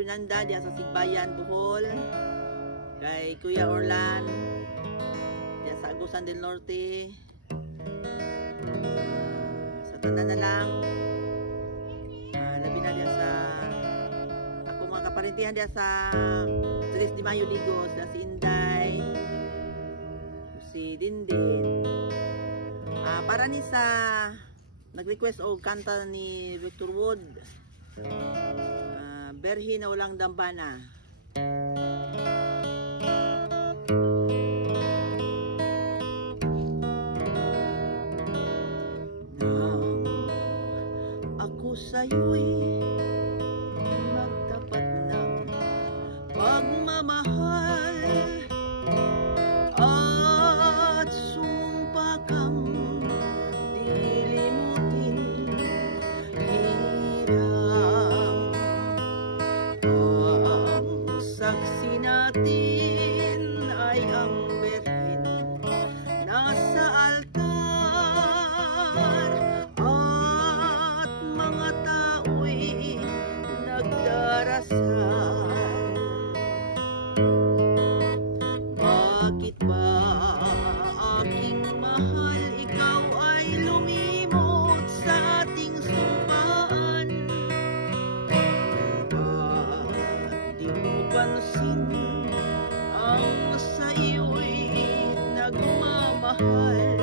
Fernanda diya sa Sigbayan, Bohol. Kay Kuya Orlan diya sa Agusan del Norte. Sa tanan na lang. Labi na diya sa ako mga kaparintihan diya sa 3 de Mayo Ligos, si Inday, si Dindin. Para ni sa nag-request og kanta ni Victor Wood, Berhi na walang dambana. Ako sa'yo'y magtapat ng pagmamahal at sumpa kang dilimutin hirang. Ang saksi natin ay ang Berhen nasa altar at mga tao'y nagdarasal. Bakit ba aking mahal, ikaw ay lumimot sa ating sumpaan? Ba't di mo pansin ang sa iyo'y nagmamahal?